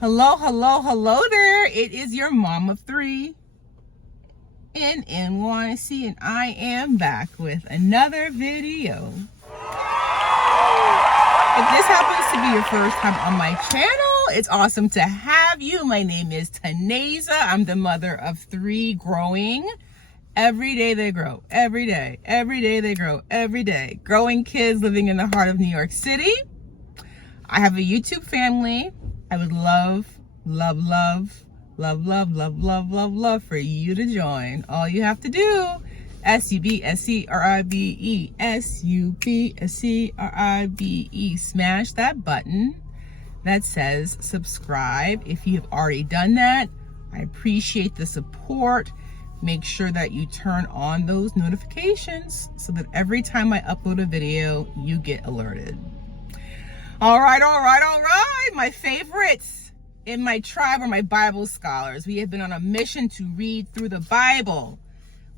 Hello, hello, hello there. It is your mom of three in NYC, and I am back with another video. If this happens to be your first time on my channel, it's awesome to have you. My name is Taneza. I'm the mother of three growing. Every day they grow. Every day. Every day they grow. Every day. Growing kids living in the heart of New York City. I have a YouTube family. I would love for you to join. All you have to do, SUBSCRIBE, smash that button that says subscribe. If you have already done that, I appreciate the support. Make sure that you turn on those notifications so that every time I upload a video, you get alerted. All right. My favorites in my tribe are my Bible scholars. We have been on a mission to read through the Bible.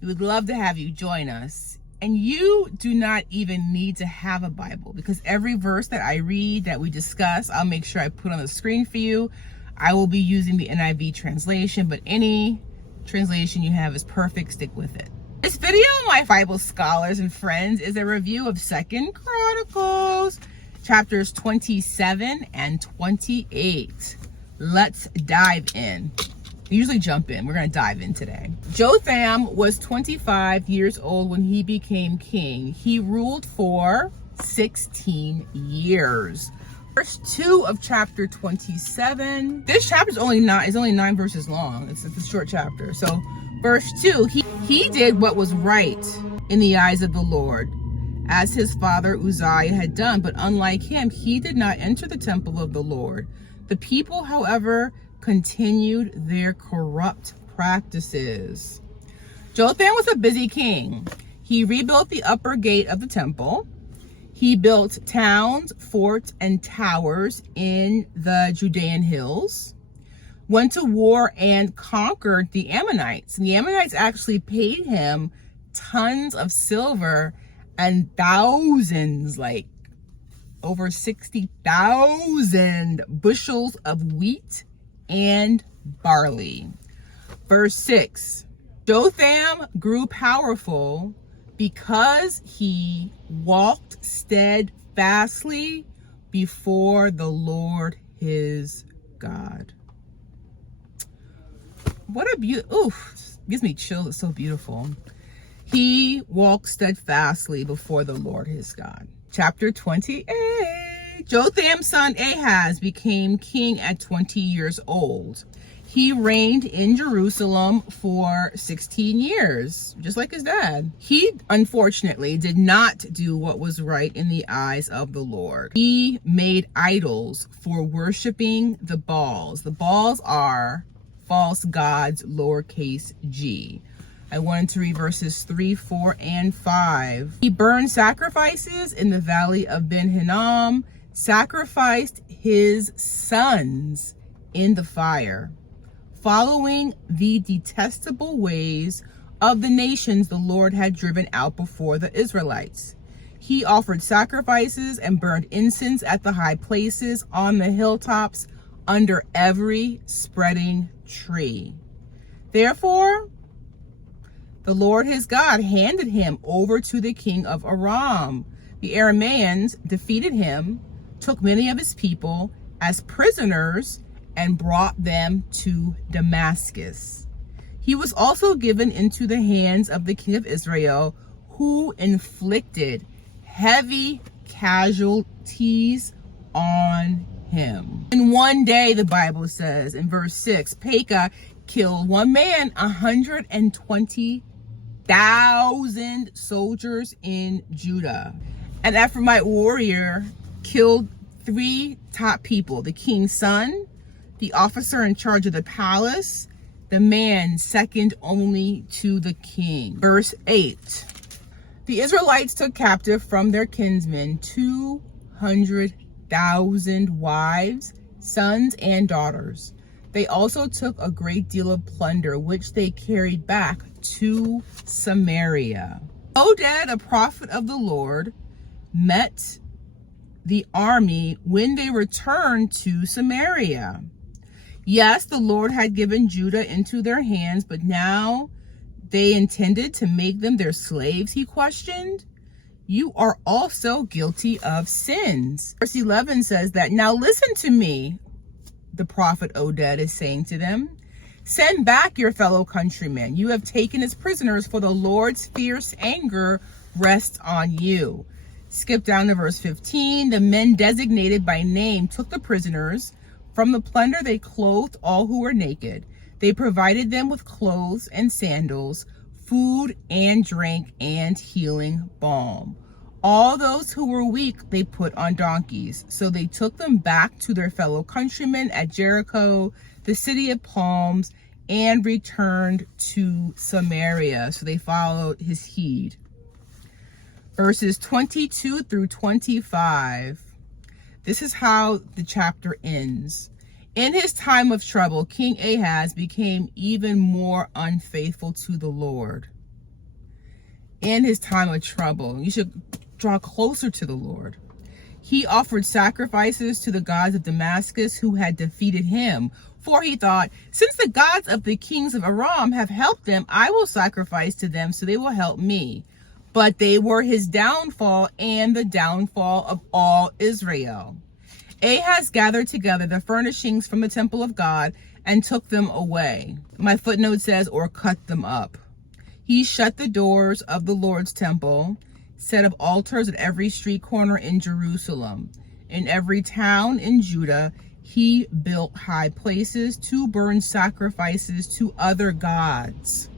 We would love to have you join us. And you do not even need to have a Bible, because every verse that I read, that we discuss, I'll make sure I put on the screen for you. I will be using the NIV translation, but any translation you have is perfect. Stick with it. This video, my Bible scholars and friends, is a review of 2 Chronicles, chapters 27 and 28. Let's dive in. We usually jump in. We're going to dive in today. Jotham was 25 years old when he became king. He ruled for 16 years. Verse 2 of chapter 27. This chapter is only 9 verses long. It's a short chapter. So verse 2, he did what was right in the eyes of the Lord, as his father Uzziah had done, but unlike him, he did not enter the temple of the Lord. The people, however, continued their corrupt practices. Jotham was a busy king. He rebuilt the upper gate of the temple. He built towns, forts, and towers in the Judean hills, went to war and conquered the Ammonites. And the Ammonites actually paid him tons of silver and thousands, like over 60,000 bushels of wheat and barley. Verse 6, Jotham grew powerful because he walked steadfastly before the Lord his God. What a gives me chills. It's so beautiful. He walked steadfastly before the Lord his God. Chapter 28. Jotham's son Ahaz became king at 20 years old. He reigned in Jerusalem for 16 years, just like his dad. He, unfortunately, did not do what was right in the eyes of the Lord. He made idols for worshiping the Baals. The Baals are false gods, lowercase g. I wanted to read verses 3, 4, and 5. He burned sacrifices in the valley of Ben Hinnom, sacrificed his sons in the fire, following the detestable ways of the nations the Lord had driven out before the Israelites. He offered sacrifices and burned incense at the high places, on the hilltops, under every spreading tree. Therefore, the Lord his God handed him over to the king of Aram. The Arameans defeated him, took many of his people as prisoners, and brought them to Damascus. He was also given into the hands of the king of Israel, who inflicted heavy casualties on him. In one day, the Bible says in verse 6, Pekah killed one man, 120,000 soldiers in Judah. And Ephraimite warrior killed 3 top people: the king's son, the officer in charge of the palace, the man second only to the king. Verse 8, the Israelites took captive from their kinsmen 200,000 wives, sons, and daughters. They also took a great deal of plunder, which they carried back to Samaria. Oded, a prophet of the Lord, met the army when they returned to Samaria. Yes, the Lord had given Judah into their hands, but now they intended to make them their slaves, he questioned. You are also guilty of sins. Verse 11 says that, now listen to me, the prophet Oded is saying to them. Send back your fellow countrymen. You have taken as prisoners, for the Lord's fierce anger rests on you. Skip down to verse 15. The men designated by name took the prisoners. From the plunder they clothed all who were naked. They provided them with clothes and sandals, food and drink, and healing balm. All those who were weak they put on donkeys. So they took them back to their fellow countrymen at Jericho, the city of palms, and returned to Samaria. So they followed his heed. Verses 22 through 25. This is how the chapter ends. In his time of trouble, King Ahaz became even more unfaithful to the Lord. In his time of trouble, you should draw closer to the Lord. He offered sacrifices to the gods of Damascus who had defeated him. For he thought, since the gods of the kings of Aram have helped them, I will sacrifice to them so they will help me. But they were his downfall and the downfall of all Israel. Ahaz gathered together the furnishings from the temple of God and took them away. My footnote says, or cut them up. He shut the doors of the Lord's temple, set up altars at every street corner in Jerusalem. In every town in Judah, he built high places to burn sacrifices to other gods,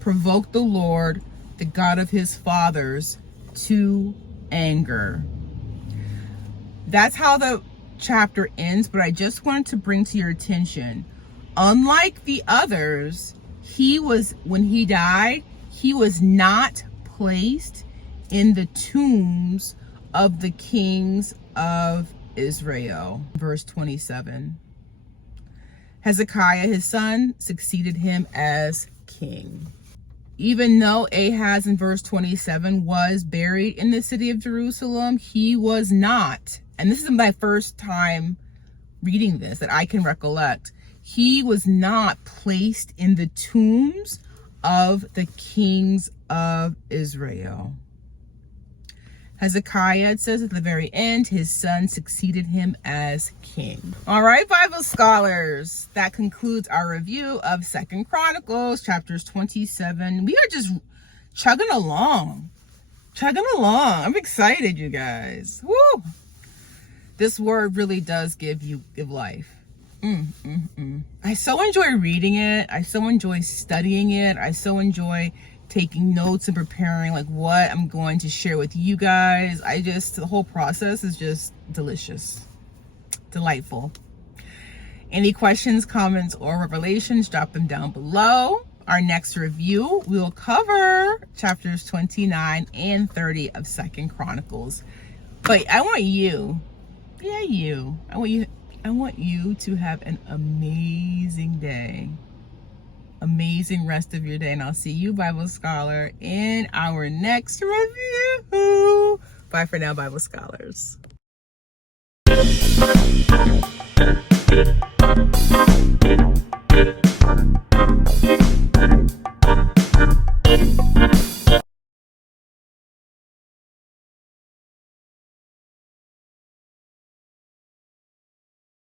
provoked the Lord, the God of his fathers, to anger. That's how the chapter ends, but I just wanted to bring to your attention, unlike the others, when he died, he was not placed in the tombs of the kings of Israel. Verse 27. Hezekiah, his son, succeeded him as king. Even though Ahaz in verse 27 was buried in the city of Jerusalem, he was not. And this is my first time reading this that I can recollect. He was not placed in the tombs of the kings of Israel. Hezekiah, it says at the very end, his son succeeded him as king. All right, Bible scholars, that concludes our review of 2 Chronicles, chapters 27. We are just chugging along. I'm excited, you guys. Woo! This word really does give life. I so enjoy reading it. I so enjoy studying it. I so enjoy taking notes and preparing like what I'm going to share with you guys. The whole process is just delicious, delightful. Any questions, comments, or revelations, drop them down below. Our next review, we'll cover chapters 29 and 30 of 2 Chronicles. But I want you, I want you to have an amazing day. Amazing rest of your day, and I'll see you, Bible Scholar, in our next review. Bye for now, Bible Scholars.